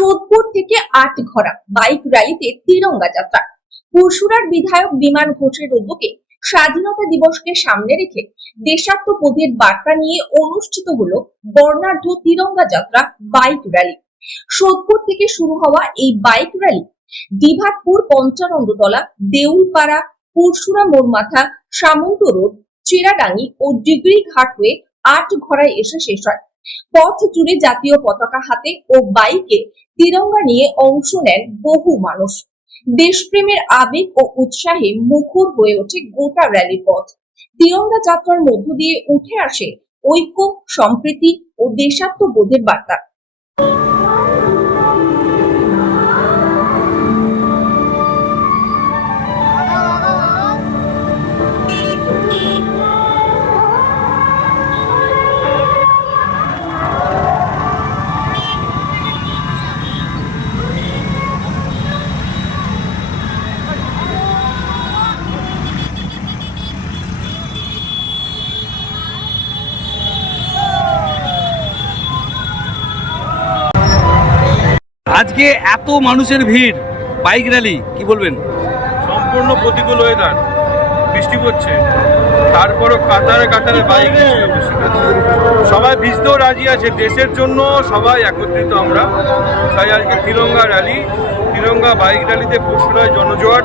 সোদপুর থেকে আটঘরা বাইক র্যালিতে তিরঙ্গা যাত্রা। পরশুরার বিধায়ক বিমান ঘোষের উদ্যোগে স্বাধীনতা দিবসকে সামনে রেখে দেশাত্মবোধের বার্তা নিয়ে অনুষ্ঠিত হলো বর্ণাঢ্য তিরঙ্গা যাত্রা বাইক র্যালি। সোদপুর থেকে শুরু হওয়া এই বাইক র্যালি দিভাতপুর, পঞ্চানন্দতলা, দেউলপাড়া, পরশুরা মোড়মাথা, সামন্ত রোড, চেরাডাঙ্গি ও ডিগ্রি ঘাট হয়ে আটঘরায় এসে শেষ হয়। পথ জুড়ে জাতীয় পতাকা হাতে ও বাইকে তিরঙ্গা নিয়ে অংশ নেন বহু মানুষ। দেশপ্রেমের আবেগ ও উৎসাহে মুখর হয়ে ওঠে গোটা র্যালির পথ। তিরঙ্গা যাত্রার মধ্য দিয়ে উঠে আসে ঐক্য, সম্প্রীতি ও দেশাত্মবোধের বার্তা। আজকে এত মানুষের ভিড়, বাইক র্যালি, কি বলবেন? সম্পূর্ণ প্রতিকূল ওয়েদার, বৃষ্টি পড়ছে, তারপরও কাতারে কাতারে বাইক সবাই ভিজতেও রাজি আছে। দেশের জন্য সবাই একত্রিত আমরা, তাই আজকে তিরঙ্গা র্যালি, তিরঙ্গা বাইক র্যালিতে পরশুরায় জনজোয়ার।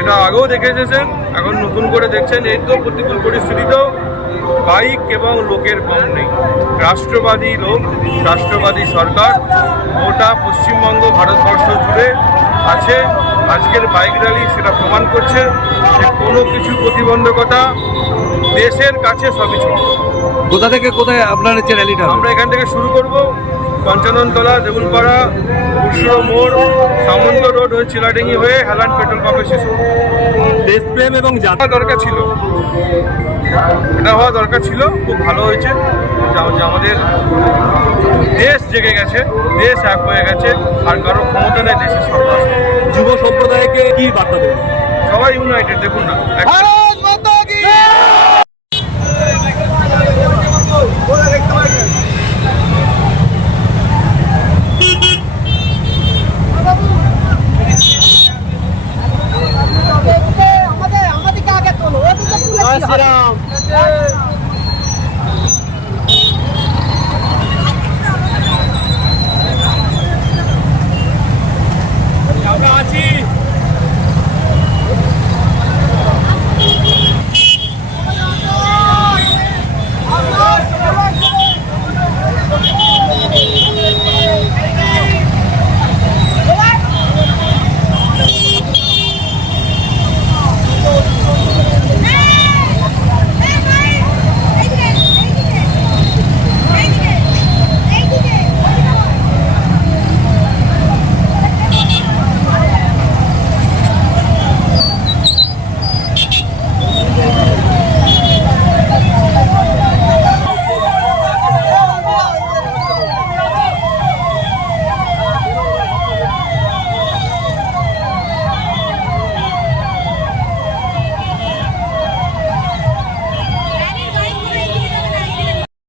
এটা আগেও দেখে এসেছেন, এখন নতুন করে দেখছেন। এই তো প্রতিকূল পরিস্থিতিতেও বাইক এবং লোকের কম নেই। রাষ্ট্রবাদী লোক, রাষ্ট্রবাদী সরকার গোটা পশ্চিমবঙ্গ, ভারতবর্ষ জুড়ে আছে। আজকের বাইক র্যালি সেটা প্রমাণ করছে যে কোনো কিছু প্রতিবন্ধকতা দেশের কাছে সবই ছোট। কোথা থেকে কোথায় আপনার হচ্ছে র্যালিটা? আমরা এখান থেকে শুরু করব, পঞ্চাননতলা, দেউলপাড়া, পরশুরা মোড়, সামন্ত রোড হয়ে চিলাডেঙ্গি হয়ে হেলান পেট্রোল পাম্পে শেষ হবে। দেশপ্রেম এবং জানা দরকার ছিল, এটা হওয়া দরকার ছিল। খুব ভালো হয়েছে যে আমাদের দেশ জেগে গেছে, দেশ এক হয়ে গেছে, আর কারো ক্ষমতা নেই দেশের সরকার। যুব সম্প্রদায়কে কি বার্তা দেবেন? সবাই ইউনাইটেড, দেখুন না। আমরা আছি।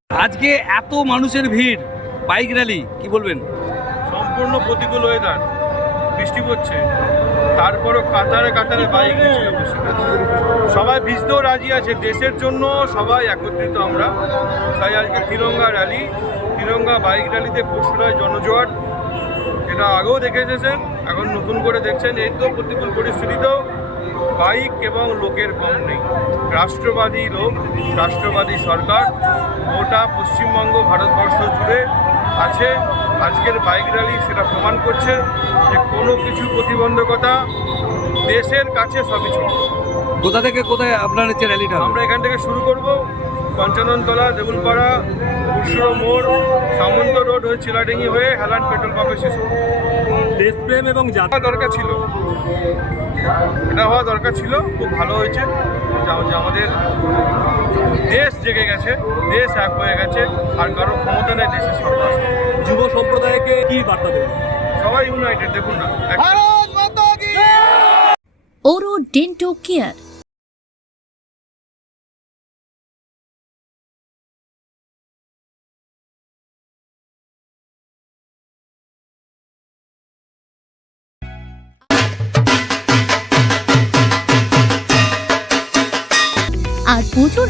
আজকে এত মানুষের ভিড়, বাইক র্যালি, কি বলবেন? সম্পূর্ণ প্রতিকূল ওয়েদার, বৃষ্টি পড়ছে, তারপরও কাতারে কাতারে বাইক সবাই ভিজতেও রাজি আছে। দেশের জন্য সবাই একত্রিত আমরা, তাই আজকে তিরঙ্গা র্যালি, তিরঙ্গা বাইক র্যালিতে পরশুরায় জনজোয়ার। এটা আগেও দেখে এসেছেন, এখন নতুন করে দেখছেন। এই তো প্রতিকূল পরিস্থিতিতেও বাইক এবং লোকের কম নেই। রাষ্ট্রবাদী লোক, রাষ্ট্রবাদী সরকার গোটা পশ্চিমবঙ্গ, ভারতবর্ষ জুড়ে আছে। আজকের বাইক র্যালি সেটা প্রমাণ করছে যে কোনো কিছু প্রতিবন্ধকতা দেশের কাছে সবই ছোট। কোথা থেকে কোথায় আপনার হচ্ছে র্যালিটা? আমরা এখান থেকে শুরু করব, পঞ্চাননতলা, দেউলপাড়া, পরশুরা মোড়, সামন্ত রোড হয়ে চিলাডেঙ্গি হয়ে হেলান পেট্রোল পাম্পে শেষ হবে। দেশপ্রেম এবং জানা দরকার ছিল, এটা হওয়া দরকার ছিল। খুব ভালো হয়েছে যে আমাদের দেশ জেগে গেছে, দেশ এক হয়ে গেছে, আর কারো ক্ষমতা নেই দেশের সরকার। যুব সম্প্রদায়কে কি বার্তা দেবেন? সবাই ইউনাইটেড, দেখুন না। ওরো ডেন্টো কেয়ার পুজোর